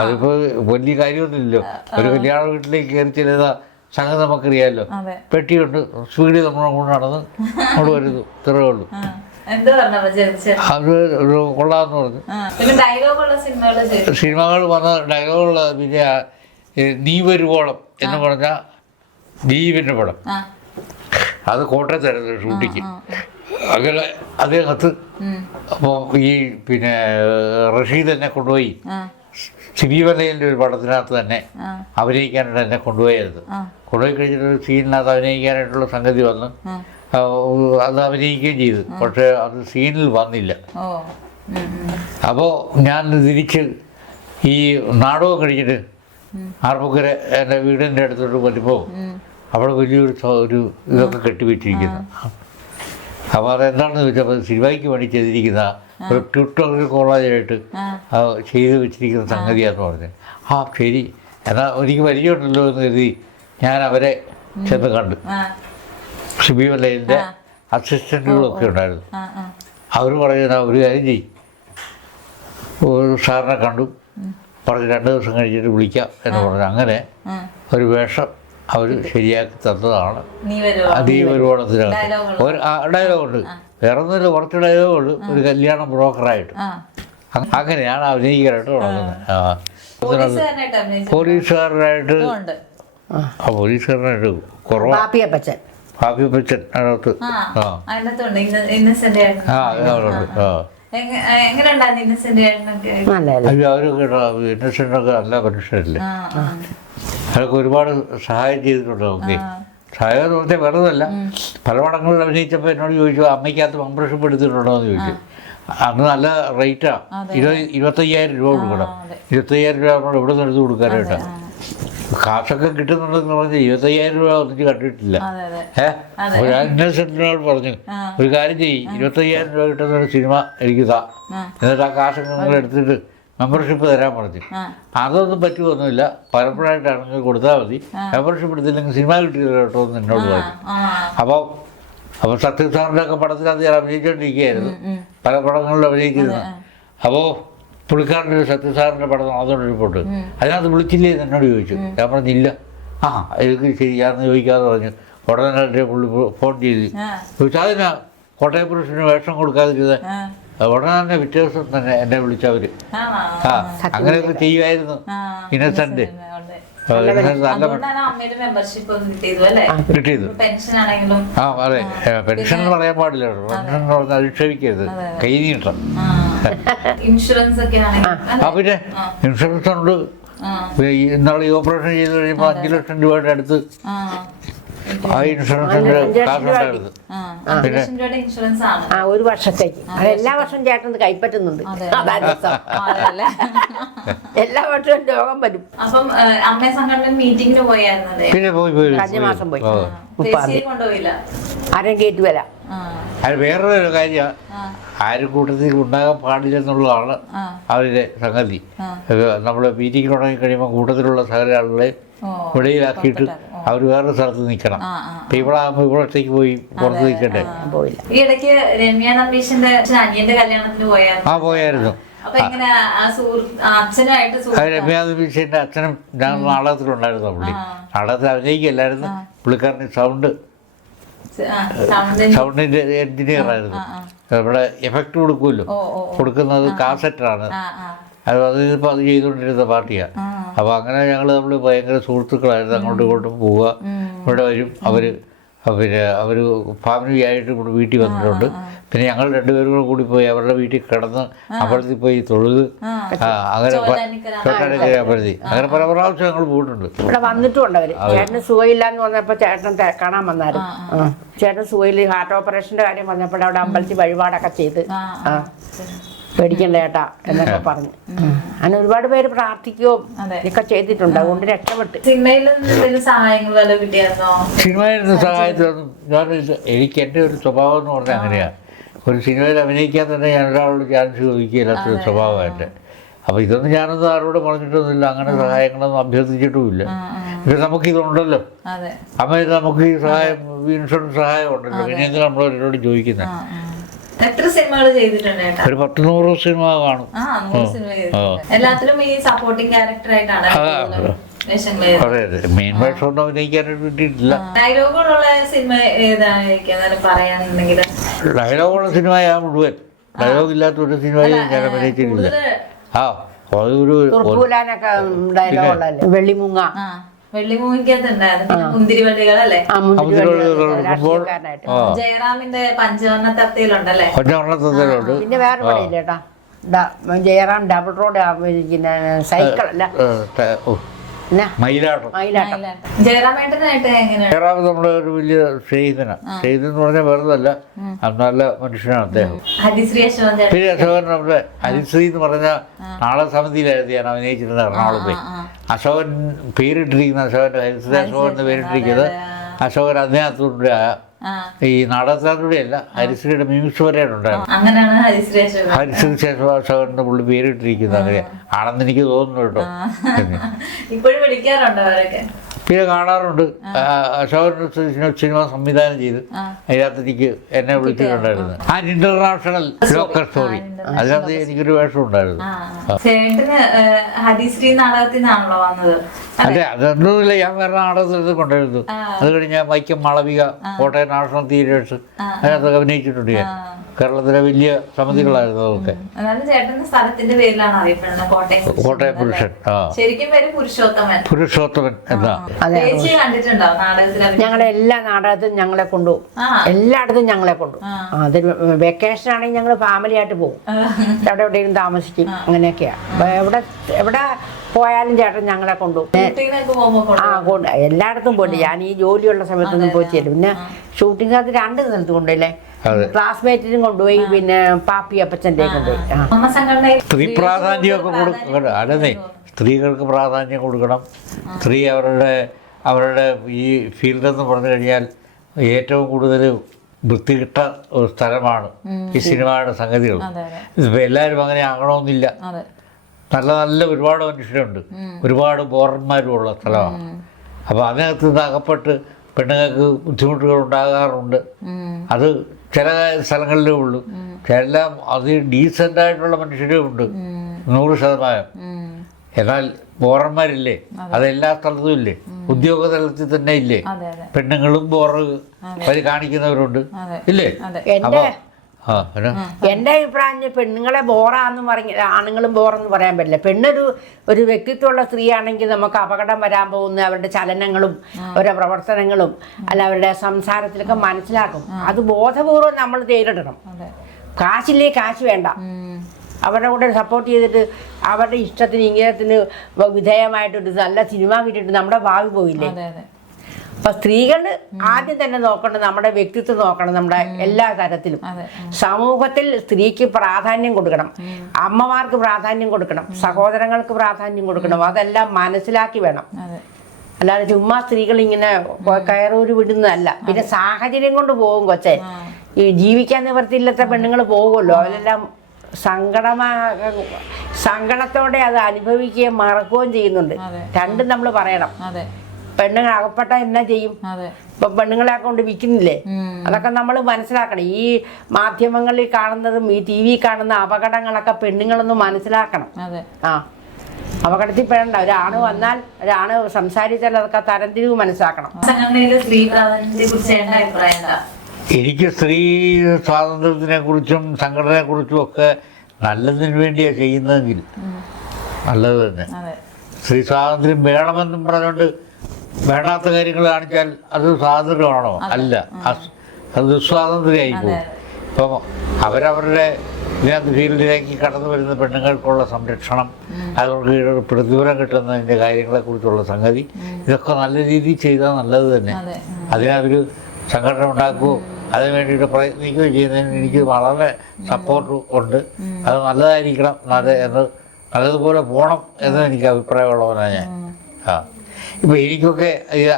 അതിപ്പോ വലിയ കാര്യമൊന്നുമില്ലല്ലോ. ഒരു കല്യാണ വീട്ടിലേക്ക് കയറി ചെല്ലുന്ന സംഗതി നമുക്കറിയാമല്ലോ. പെട്ടിയുണ്ട്, സ്പീഡിൽ നമ്മൾ കൊണ്ട് നടന്ന് നമ്മൾ വരുന്നു, ഇത്രേ ഉള്ളൂ. അത് ഒരു കൊള്ളാന്ന് പറഞ്ഞു. സിനിമകൾ വന്ന ഡയലോഗുള്ള പിന്നെ നീ വരുവോളം എന്ന് പറഞ്ഞ ദീപിൻ്റെ പടം, അത് കോട്ടയത്തായിരുന്നു ഷൂട്ടിങ്. അങ്ങനെ അദ്ദേഹത്ത് അപ്പോൾ ഈ പിന്നെ റഷീദ് എന്നെ കൊണ്ടുപോയി സിബിവലയിൻ്റെ ഒരു പടത്തിനകത്ത് തന്നെ അഭിനയിക്കാനായിട്ട് എന്നെ കൊണ്ടുപോയായിരുന്നു. കൊണ്ടുപോയി കഴിഞ്ഞിട്ടൊരു സീനിനകത്ത് അഭിനയിക്കാനായിട്ടുള്ള സംഗതി വന്ന് അത് അഭിനയിക്കുകയും ചെയ്തു. പക്ഷേ അത് സീനിൽ വന്നില്ല. അപ്പോൾ ഞാൻ തിരിച്ച് ഈ നാടകം കഴിഞ്ഞിട്ട് ആർപ്പുക്കര എൻ്റെ വീടിൻ്റെ അടുത്തോട്ട് വരുമ്പോൾ അവിടെ വലിയൊരു ഇതൊക്കെ കെട്ടിവെച്ചിരിക്കുന്നു. അപ്പോൾ അതെന്താണെന്ന് ചോദിച്ചപ്പോൾ സിനിമയ്ക്ക് വേണ്ടി ചെയ്തിരിക്കുന്ന ഒരു ട്യൂട്ടോറിയൽ കോളേജായിട്ട് ചെയ്ത് വെച്ചിരിക്കുന്ന സംഗതിയാന്ന് പറഞ്ഞത്. ആ ശരി, എന്നാൽ എനിക്ക് പരിചയമുണ്ടല്ലോ എന്ന് കരുതി ഞാൻ അവരെ ചെന്ന് കണ്ടു. സിബി വല്ലയിൻ്റെ അസിസ്റ്റൻറ്റുകളൊക്കെ ഉണ്ടായിരുന്നു. അവർ പറയുന്ന ഒരു കാര്യം ചെയ്യും, ഒരു സാറിനെ കണ്ടു, പറഞ്ഞ് 2 ദിവസം കഴിഞ്ഞിട്ട് വിളിക്കാം എന്ന് പറഞ്ഞു. അങ്ങനെ ഒരു വേഷം അവർ ശരിയാക്കി തന്നതാണ്. നീ വരുവോളത്തിനകത്ത് ഒരു ഡയലോഗുണ്ട്, വേറെ ഒന്നുമില്ല, കുറച്ച് ഡയലോഗുള്ളൂ. ഒരു കല്യാണ ബ്രോക്കറായിട്ട് അങ്ങനെയാണ് അഭിനയിക്കാനായിട്ട് തുടങ്ങുന്നത്. പോലീസുകാരനായിട്ട് പോലീസുകാരനായിട്ട് കുറവാണ്. പാപ്പിയപ്പച്ചൻ അതിനകത്ത് അവരൊക്കെ ഇന്നസെൻ്റൊക്കെ നല്ല മനുഷ്യരല്ലേ. അതൊക്കെ ഒരുപാട് സഹായം ചെയ്തിട്ടുണ്ട്. നമുക്ക് സഹായം എന്ന് പറഞ്ഞാൽ വെറുതല്ല. പല പടങ്ങളിൽ അഭിനയിച്ചപ്പോൾ എന്നോട് ചോദിച്ചു, അമ്മയ്ക്കകത്ത് മെമ്പർഷിപ്പ് എടുത്തിട്ടുണ്ടോ എന്ന് ചോദിച്ചു. അന്ന് നല്ല റേറ്റാണ്, 25,000 രൂപ കൊടുക്കണം. 25,000 രൂപ നമ്മൾ എവിടെ നിന്ന് എടുത്ത് കൊടുക്കാനായിട്ടാണ്. കാശൊക്കെ കിട്ടുന്നുണ്ടെന്ന് പറഞ്ഞ് 25,000 രൂപ ഒന്നിച്ച് കണ്ടിട്ടില്ല. അപ്പോൾ ഞാൻ ഇന്നസെൻറ്റിനോട് പറഞ്ഞു, ഒരു കാര്യം ചെയ്യും, 25,000 രൂപ കിട്ടുന്ന ഒരു സിനിമ എനിക്ക് താ, എന്നിട്ട് ആ കാശൊക്കെ നിങ്ങൾ എടുത്തിട്ട് മെമ്പർഷിപ്പ് തരാൻ പറഞ്ഞു. അതൊന്നും പറ്റുമൊന്നുമില്ല, പലപ്പോഴായിട്ടാണെങ്കിൽ കൊടുത്താൽ മതി, മെമ്പർഷിപ്പ് എടുത്തില്ലെങ്കിൽ സിനിമ കിട്ടിയില്ല കേട്ടോ എന്ന് എന്നോട് പറഞ്ഞു. അപ്പോൾ സത്യം സാറിൻ്റെ ഒക്കെ പടത്തിനകത്ത് ഞാൻ അഭിനയിച്ചുകൊണ്ടിരിക്കുകയായിരുന്നു, പല പടങ്ങളിലും അഭിനയിച്ചിരുന്നു. അപ്പോൾ പുള്ളിക്കാരൻ്റെ ഒരു സത്യസാറിൻ്റെ പടം അതുകൊണ്ട് റിപ്പോർട്ട് അതിനകത്ത് വിളിച്ചില്ലേ എന്ന് എന്നോട് ചോദിച്ചു. ഞാൻ പറഞ്ഞില്ല. എനിക്ക് ശരിയാണെന്ന് ചോദിക്കാതെ പറഞ്ഞു. ഉടനെ എൻ്റെ പുള്ളി ഫോൺ ചെയ്ത് ചോദിച്ചു, അതിനാ കോട്ടയം പുരുഷന് വേഷം കൊടുക്കാതിരുന്നത്. ഉടനെ തന്നെ പിറ്റേ ദിവസം തന്നെ എന്നെ വിളിച്ചവർ. അങ്ങനെയൊക്കെ ചെയ്യുമായിരുന്നു ഇന്നസെന്റ്. കിട്ടിയത് അതെ, പെൻഷൻ എന്ന് പറയാൻ പാടില്ല, പെൻഷൻ എന്ന് പറഞ്ഞാൽ അധിക്ഷേപിക്കരുത്, കൈ നീട്ടം. പിന്നെ ഇൻഷുറൻസ് ഉണ്ട്. ഇന്നാളെ ഈ ഓപ്പറേഷൻ ചെയ്ത് കഴിയുമ്പോൾ 5 ലക്ഷം രൂപയുടെ അടുത്ത് ആ ഇൻഷുറൻസിന്റെ കാശുണ്ടായിരുന്നു. പിന്നെ 1 വർഷത്തേക്ക് അത് എല്ലാ വർഷവും ചേട്ടൻ കൈപ്പറ്റുന്നുണ്ട്. എല്ലാ വർഷവും രോഗം വരും. പിന്നെ പോയി കഴിഞ്ഞ മാസം പോയി. ആരും കയറ്റുവല്ല. അത് വേറൊരു കാര്യമാണ്, ആരും കൂട്ടത്തിൽ ഉണ്ടാകാൻ പാടില്ലെന്നുള്ളതാണ് അവരുടെ സംഗതി. നമ്മൾ മീറ്റിംഗ് തുടങ്ങി കഴിയുമ്പോൾ കൂട്ടത്തിലുള്ള സകല ആളുകളെ വെളിയിലാക്കിയിട്ട് അവർ വേറൊരു സ്ഥലത്ത് നിൽക്കണം. ഇപ്പം ഇവിടാകുമ്പോൾ ഇവിടത്തേക്ക് പോയി പുറത്ത് നിൽക്കണ്ടേ. പോയായിരുന്നു. രമ്യ നമ്പീശൻ്റെ അച്ഛനും ഞാൻ നാടകത്തിലുണ്ടായിരുന്നു. പുള്ളി നാടകത്തിൽ അഭിനയിക്കല്ലായിരുന്നു, പുള്ളിക്കാരന് സൗണ്ടിന്റെ എഞ്ചിനീയർ ആയിരുന്നു. ഇവിടെ എഫക്റ്റ് കൊടുക്കുമല്ലോ, കൊടുക്കുന്നത് കാസറ്റാണ്. അതിപ്പോൾ അത് ചെയ്തുകൊണ്ടിരുന്ന പാർട്ടിയാണ്. അപ്പോൾ അങ്ങനെ ഞങ്ങൾ നമ്മൾ ഭയങ്കര സുഹൃത്തുക്കളായിരുന്നു. അങ്ങോട്ടും ഇങ്ങോട്ടും പോവുക, ഇവിടെ വരും. അവർ പിന്നെ അവർ ഫാമിലി ആയിട്ട് ഇവിടെ വീട്ടിൽ വന്നിട്ടുണ്ട്. പിന്നെ ഞങ്ങൾ രണ്ടുപേരും കൂടി പോയി അവരുടെ വീട്ടിൽ കിടന്ന് അമ്പലത്തിൽ പോയി തൊഴുത് അങ്ങനെ ചോറ്റാനിക്കര അമ്പലത്തിൽ അങ്ങനെ പല പ്രാവശ്യം ഞങ്ങൾ പോയിട്ടുണ്ട്. ഇവിടെ വന്നിട്ടുമുണ്ട് അവര്. ചേട്ടന് സുഖമില്ലാന്ന് വന്നപ്പോ ചേട്ടൻ കാണാൻ വന്നായിരുന്നു. ചേട്ടൻ സുഖയില് ഹാർട്ട് ഓപ്പറേഷന്റെ കാര്യം വന്നപ്പോൾ അവിടെ അമ്പലത്തിൽ വഴിപാടൊക്കെ ചെയ്ത് പേടിക്കണ്ട ചേട്ടാ എന്നൊക്കെ പറഞ്ഞു. അങ്ങനെ ഒരുപാട് പേര് പ്രാർത്ഥിക്കുകയും ഒക്കെ ചെയ്തിട്ടുണ്ട്. അതുകൊണ്ട് രക്ഷപ്പെട്ട്. സിനിമയിൽ നിന്ന് സഹായത്തിലൊന്നും എനിക്ക് എൻ്റെ ഒരു സ്വഭാവം എന്ന് പറഞ്ഞാൽ അങ്ങനെയാണ്. ഒരു സിനിമയിൽ അഭിനയിക്കാൻ തന്നെ ഞാൻ ഒരാളോട് ചാൻസ് ചോദിക്കുകയില്ലാത്തൊരു സ്വഭാവമായിട്ട്. അപ്പോൾ ഇതൊന്നും ഞാനൊന്നും ആരോട് പറഞ്ഞിട്ടൊന്നുമില്ല, അങ്ങനെ സഹായങ്ങളൊന്നും അഭ്യർത്ഥിച്ചിട്ടുമില്ല. പക്ഷെ നമുക്കിതുണ്ടല്ലോ, അമ്മ നമുക്ക് ഈ സഹായം ഇൻഷുറൻസ് സഹായം ഉണ്ടല്ലോ, പിന്നെ എന്തിനാണ് നമ്മളവരോട് ചോദിക്കുന്നത്? എത്ര സിനിമകൾ ചെയ്തിട്ടുണ്ട്? ഒരു 100 സിനിമ കാണും. എല്ലാത്തിലും ഈ സപ്പോർട്ടിംഗ് ക്യാരക്ടറായിട്ടാണ്. അതെ അതെ, മെയിൻ വേഷം ഒന്നും അഭിനയിക്കാനായിട്ട് കിട്ടിയിട്ടില്ല. ഡയലോഗുകളുള്ള സിനിമ ഏതാണ് പറയാനുണ്ടെങ്കിൽ? ഡയലോഗുള്ള സിനിമയാ മുഴുവൻ. ഡയലോഗ് ഇല്ലാത്ത ഒരു സിനിമയും ഞാൻ അഭിനയിച്ചിട്ടില്ല. അതൊരു വെള്ളിമുങ്ങ ജയറാമിന്റെ പഞ്ചവർണ്ണത്തത്തയിലുണ്ടല്ലേ? പഞ്ചവർണ്ണത്തത്തയിലുണ്ട്. പിന്നെ വേറെ പണിയില്ലേട്ടാ, ജയറാം ഡബിൾ റോഡ് സൈക്കിൾ അല്ല മയിലാട്ടം. ജയറാം നമ്മുടെ ഒരു വലിയ സ്നേഹിതനാണ്. സ്നേഹിതൻ എന്ന് പറഞ്ഞാൽ വെറുതല്ല, നല്ല മനുഷ്യനാണ് അദ്ദേഹം. പിന്നെ അശോകൻ, നമ്മുടെ ഹരിശ്രീ എന്ന് പറഞ്ഞ നാളെ സമിതിയിലായിരുന്നു ഞാൻ അഭിനയിച്ചിരുന്നത് എറണാകുളത്ത്. അശോകൻ പേരിട്ടിരിക്കുന്ന അശോകൻ്റെ ഹരിശ്രീ അശോകൻ എന്ന് പേരിട്ടിരിക്കുന്നത് അശോകൻ അതിനകത്തുണ്ട്. ഈ നാടകത്തിലൂടെയല്ല, ഹരിശ്രീയുടെ മ്യൂസിക് വരെയുണ്ടായിരുന്നു. ഹരിശ്രീ ശേഷം അശോകൻ എന്ന് പുള്ളി പേരിട്ടിരിക്കുന്നത് അങ്ങനെ ആണെന്ന് എനിക്ക് തോന്നുന്നു കേട്ടോ. പിന്നെ കാണാറുണ്ട്. അശോകൻ സിനിമ സംവിധാനം ചെയ്ത് അതിനകത്ത് എനിക്ക് എന്നെ വിളിച്ചിട്ടുണ്ടായിരുന്നു. ആൻഡ് ഇന്റർനാഷണൽ ലോക്കൽ സ്റ്റോറി, അതിനകത്ത് എനിക്കൊരു വേഷം ഉണ്ടായിരുന്നു. അതെ, അതൊന്നുമില്ല, ഞാൻ വേറെ നാടകത്തിൽ കൊണ്ടായിരുന്നു. അത് കഴിഞ്ഞ് ഞാൻ വൈക്കം മാളവിക, കോട്ടയം നാഷണൽ തിയേറ്റേഴ്സ് അതിനകത്തൊക്കെ അഭിനയിച്ചിട്ടുണ്ട്. ഞാൻ കേരളത്തിലെ വലിയ സമിതികളായിരുന്നു അതൊക്കെ. കോട്ടയം പുരുഷൻ. പുരുഷോത്തമൻ എന്നാ. ഞങ്ങളെ എല്ലാ നാടകത്തിലും ഞങ്ങളെ കൊണ്ടുപോകും, എല്ലായിടത്തും ഞങ്ങളെ കൊണ്ടുപോകും. അതിന് വെക്കേഷൻ ആണെങ്കിൽ ഞങ്ങൾ ഫാമിലി ആയിട്ട് പോകും, എവിടെ എവിടെയും താമസിക്കും. അങ്ങനെയൊക്കെയാ. എവിടെ പോയാലും ചേട്ടൻ ഞങ്ങളെ കൊണ്ടുപോകും. എല്ലായിടത്തും പോയിട്ട് ഞാൻ ഈ ജോലിയുള്ള സമയത്തൊന്നും പോയിട്ടില്ല. പിന്നെ ഷൂട്ടിംഗ് അത് 2 സ്ഥലത്ത് കൊണ്ടുപോയില്ലേ, ക്ലാസ്മേറ്റിനും കൊണ്ടുപോയി, പിന്നെ പാപ്പി അപ്പച്ചൻ്റെ കൊണ്ടുപോയി. സ്ത്രീ പ്രാധാന്യമൊക്കെ കൊടുക്കണം. അല്ലേ, സ്ത്രീകൾക്ക് പ്രാധാന്യം കൊടുക്കണം. സ്ത്രീ അവരുടെ ഈ ഫീൽഡെന്ന് പറഞ്ഞു കഴിഞ്ഞാൽ ഏറ്റവും കൂടുതൽ വൃത്തികിട്ട ഒരു സ്ഥലമാണ് ഈ സിനിമയുടെ സംഗതികൾ. ഇതിപ്പോൾ എല്ലാവരും അങ്ങനെ ആകണമെന്നില്ല. നല്ല നല്ല ഒരുപാട് മനുഷ്യരുണ്ട്, ഒരുപാട് ബോറന്മാരുമുള്ള സ്ഥലമാണ്. അപ്പോൾ അതിനകത്ത് നിന്ന് അകപ്പെട്ട് പെണ്ണുങ്ങൾക്ക് ബുദ്ധിമുട്ടുകൾ ഉണ്ടാകാറുണ്ട്. അത് ചില സ്ഥലങ്ങളിലേ ഉള്ളൂ. എല്ലാം അത് ഡീസൻ്റായിട്ടുള്ള മനുഷ്യരും ഉണ്ട് 100%. എന്നാൽ ബോറന്മാരില്ലേ, അതെല്ലാ സ്ഥലത്തും ഇല്ലേ, ഉദ്യോഗ തലത്തിൽ തന്നെ ഇല്ലേ. പെണ്ണുങ്ങളും ബോറ് കാണിക്കുന്നവരുണ്ട് ഇല്ലേ. അപ്പോൾ എൻ്റെ അഭിപ്രായം പെണ്ണുങ്ങളെ ബോറാന്ന് പറഞ്ഞ ആണുങ്ങളും ബോറെന്ന് പറയാൻ പറ്റില്ല. ഒരു വ്യക്തിത്വമുള്ള സ്ത്രീ ആണെങ്കിൽ നമുക്ക് അപകടം വരാൻ പോകുന്ന അവരുടെ ചലനങ്ങളും അവരുടെ പ്രവർത്തനങ്ങളും അല്ല അവരുടെ സംസാരത്തിലൊക്കെ മനസ്സിലാക്കും. അത് ബോധപൂർവം നമ്മൾ നേരിടണം. കാശില്ലേ, കാശ് വേണ്ട, അവരുടെ കൂടെ സപ്പോർട്ട് ചെയ്തിട്ട് അവരുടെ ഇഷ്ടത്തിന് ഇംഗിതത്തിന് വിധേയമായിട്ടൊരു നല്ല സിനിമ കിട്ടിയിട്ട് നമ്മുടെ ഭാവി പോയില്ലേ. അപ്പൊ സ്ത്രീകൾ ആദ്യം തന്നെ നോക്കണം, നമ്മുടെ വ്യക്തിത്വം നോക്കണം. നമ്മുടെ എല്ലാ തരത്തിലും സമൂഹത്തിൽ സ്ത്രീക്ക് പ്രാധാന്യം കൊടുക്കണം, അമ്മമാർക്ക് പ്രാധാന്യം കൊടുക്കണം, സഹോദരങ്ങൾക്ക് പ്രാധാന്യം കൊടുക്കണം. അതെല്ലാം മനസ്സിലാക്കി വേണം. അല്ലാതെ ചുമ്മാ സ്ത്രീകൾ ഇങ്ങനെ കയറൂര് വിടുന്നതല്ല. പിന്നെ സാഹചര്യം കൊണ്ട് പോകും കൊച്ചെ. ഈ ജീവിക്കാൻ നിവൃത്തിയില്ലാത്ത പെണ്ണുങ്ങൾ പോകുമല്ലോ, അവരെല്ലാം സങ്കടത്തോടെ അത് അനുഭവിക്കുകയും മറക്കുകയും ചെയ്യുന്നുണ്ട്. രണ്ടും നമ്മൾ പറയണം. പെണ്ണുങ്ങൾ അകപ്പെട്ട എന്നാ ചെയ്യും? ഇപ്പൊ പെണ്ണുങ്ങളെ കൊണ്ട് വിൽക്കുന്നില്ലേ, അതൊക്കെ നമ്മൾ മനസ്സിലാക്കണം. ഈ മാധ്യമങ്ങളിൽ കാണുന്നതും ഈ TV കാണുന്ന അപകടങ്ങളൊക്കെ പെണ്ണുങ്ങളൊന്നും മനസ്സിലാക്കണം. അപകടത്തിൽ പെടണ്ട. ഒരാണ് വന്നാൽ, ഒരാണ് സംസാരിച്ചാൽ അതൊക്കെ തരംതിരിവ് മനസ്സിലാക്കണം. എനിക്ക് സ്ത്രീ സ്വാതന്ത്ര്യത്തിനെ കുറിച്ചും സംഘടനയെ കുറിച്ചും ഒക്കെ നല്ലതിന് വേണ്ടിയാണ് ചെയ്യുന്നതെങ്കിൽ നല്ലത് തന്നെ. സ്ത്രീ സ്വാതന്ത്ര്യം വേണമെന്നും പറഞ്ഞുകൊണ്ട് വേണ്ടാത്ത കാര്യങ്ങൾ കാണിച്ചാൽ അത് സ്വാതന്ത്ര്യമാണോ? അല്ല, അത് ദുസ്വാതന്ത്ര്യമായി പോകും. ഇപ്പം അവരവരുടെ ഇതിനകത്ത് ഫീൽഡിലേക്ക് കടന്നു വരുന്ന പെണ്ണുങ്ങൾക്കുള്ള സംരക്ഷണം, അവർക്ക് പ്രതിഫലം കിട്ടുന്നതിൻ്റെ കാര്യങ്ങളെക്കുറിച്ചുള്ള സംഗതി, ഇതൊക്കെ നല്ല രീതിയിൽ ചെയ്താൽ നല്ലത് തന്നെ. അതിനവർ സംഘടന ഉണ്ടാക്കുകയോ അതിന് വേണ്ടിയിട്ട് പ്രയത്നിക്കുകയോ ചെയ്യുന്നതിന് എനിക്ക് വളരെ സപ്പോർട്ട് ഉണ്ട്. അത് നല്ലതായിരിക്കണം, നല്ലതുപോലെ പോകണം എന്ന് എനിക്ക് അഭിപ്രായമുള്ളവനാണ് ഞാൻ. ഇപ്പം എനിക്കൊക്കെ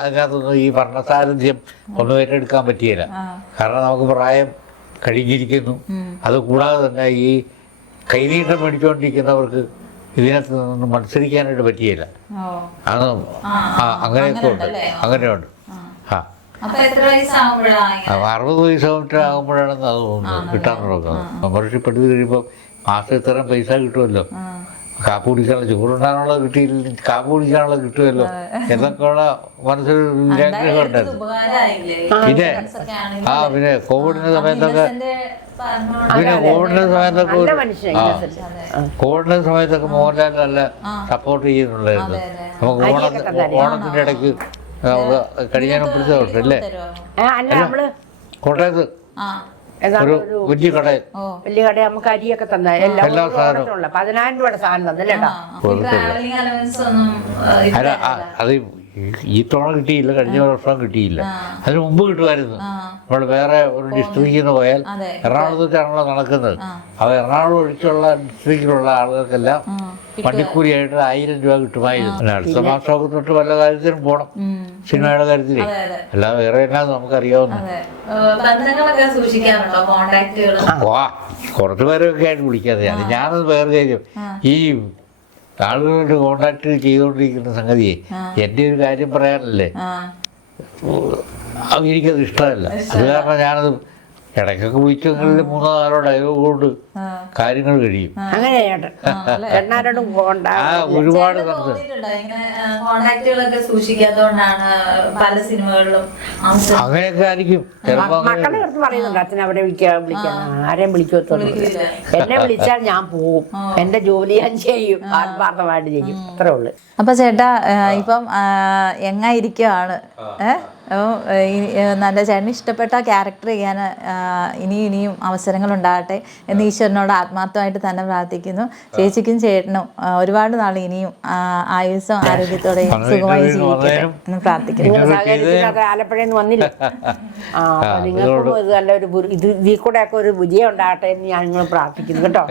അതിനകത്തൊന്നും ഈ ഭരണസാരഥ്യം ഒന്നും ഏറ്റെടുക്കാൻ പറ്റിയില്ല. കാരണം നമുക്ക് പ്രായം കഴിഞ്ഞിരിക്കുന്നു. അതുകൂടാതെ തന്നെ ഈ കൈനീട്ടം മേടിച്ചുകൊണ്ടിരിക്കുന്നവർക്ക് ഇതിനകത്ത് നിന്ന് മത്സരിക്കാനായിട്ട് പറ്റിയില്ല. അത് അങ്ങനെയൊക്കെ ഉണ്ട്, അങ്ങനെയുണ്ട്. 60 വയസ്സായിട്ട് ആകുമ്പോഴാണെന്ന് അത് തോന്നുന്നത് കിട്ടാൻ തുടങ്ങുന്നത്. മെമ്പർഷിപ്പ് എടുത്ത് കഴിയുമ്പോൾ മാസം ഇത്രയും പൈസ കിട്ടുമല്ലോ, കാപ്പ് കുടിക്കാനുള്ള ചോറുണ്ടാകാനുള്ളത് കിട്ടിയില്ല, കാപ്പ് കുടിക്കാനുള്ളത് കിട്ടുമല്ലോ എന്നൊക്കെയുള്ള മനസ്സിൽ വിചാരങ്ങളൊക്കെ ഉണ്ടായിരുന്നു. പിന്നെ കോവിഡിന്റെ സമയത്തൊക്കെ മോഹൻലാൽ നല്ല സപ്പോർട്ട് ചെയ്യുന്നുണ്ടായിരുന്നു. നമുക്ക് ഓണത്തിന്റെ ഇടയ്ക്ക് കഴിയാനും പിടിച്ച വർഷം അല്ലേ കോട്ടയത്ത് ഒരു വലിയ കടയിൽ നമുക്ക് അരിയൊക്കെ തന്നെ എല്ലാ സാധനവും 10,000 രൂപയുടെ സാധനം തന്നല്ലേട്ടാ. അത് ഈ തവണ കിട്ടിയില്ല, കഴിഞ്ഞ വർഷം കിട്ടിയില്ല. അതിന് മുമ്പ് കിട്ടുമായിരുന്നു. നമ്മൾ വേറെ ഒരു ഡിസ്ട്രിക്റ്റിൽ നിന്ന് പോയാൽ എറണാകുളത്തേക്കാണല്ലോ നടക്കുന്നത്. അപ്പോൾ എറണാകുളം ഒഴിച്ചുള്ള ഡിസ്ട്രിക്റ്റിലുള്ള ആളുകൾക്കെല്ലാം വണ്ടിക്കൂലിയായിട്ട് 1000 രൂപ കിട്ടുമായിരുന്നു. അടുത്ത മാസമൊക്കെ തൊട്ട് വല്ല കാര്യത്തിനും പോകണം, സിനിമയുടെ കാര്യത്തിൽ. അല്ലാതെ വേറെ എന്നാന്ന് നമുക്കറിയാവുന്ന കുറച്ച് പേരൊക്കെ ആയിട്ട് വിളിക്കാതെ. അത് ഞാനത് വേറെ കാര്യം, ഈ ആളുകളുടെ കോണ്ടാക്ട് ചെയ്തുകൊണ്ടിരിക്കുന്ന സംഗതിയെ എൻ്റെ ഒരു കാര്യം പറയാനല്ലേ, എനിക്കത് ഇഷ്ടമല്ല. അത് കാരണം ഞാനത് ഇടയ്ക്കൊക്കെ വിളിച്ചെങ്കിൽ 3-4 ഡയലോഗ് കൊണ്ട് കാര്യങ്ങൾ കഴിയും. ഒരുപാട് അങ്ങനെയൊക്കെ ആയിരിക്കും. മക്കളെ അടുത്ത് പറയുന്നുണ്ട് അച്ഛൻ അവിടെ വിളിക്കാൻ, ആരെയും വിളിക്കത്തൊന്നും. എന്നെ വിളിച്ചാൽ ഞാൻ പോവും, എന്റെ ജോലി ഞാൻ ചെയ്യും, ആത്മാർത്ഥമായിട്ട് ചെയ്യും, അത്രേ ഉള്ളു. അപ്പൊ ചേട്ടാ ഇപ്പം എങ്ങായിരിക്കുവാണ് നല്ല ചേട്ടന് ഇഷ്ടപ്പെട്ട ക്യാരക്ടർ ചെയ്യാൻ ഇനിയും അവസരങ്ങൾ ഉണ്ടാകട്ടെ എന്ന് ഈശ്വരനോട് ആത്മാർത്ഥമായിട്ട് തന്നെ പ്രാർത്ഥിക്കുന്നു. ചേച്ചിക്കും ചേട്ടനും ഒരുപാട് നാൾ ഇനിയും ആയുസ്സും ആരോഗ്യത്തോടെയും സുഖമായി ജീവിക്കട്ടെ എന്ന് പ്രാർത്ഥിക്കുന്നു. ആലപ്പുഴയിൽ നിന്ന് വന്നില്ല, നിങ്ങൾക്കും നല്ലൊരു ഇതിൽ കൂടെ ഒക്കെ ഒരു വിജയം ഉണ്ടാകട്ടെ എന്ന് ഞാൻ നിങ്ങൾ പ്രാർത്ഥിക്കുന്നു കേട്ടോ.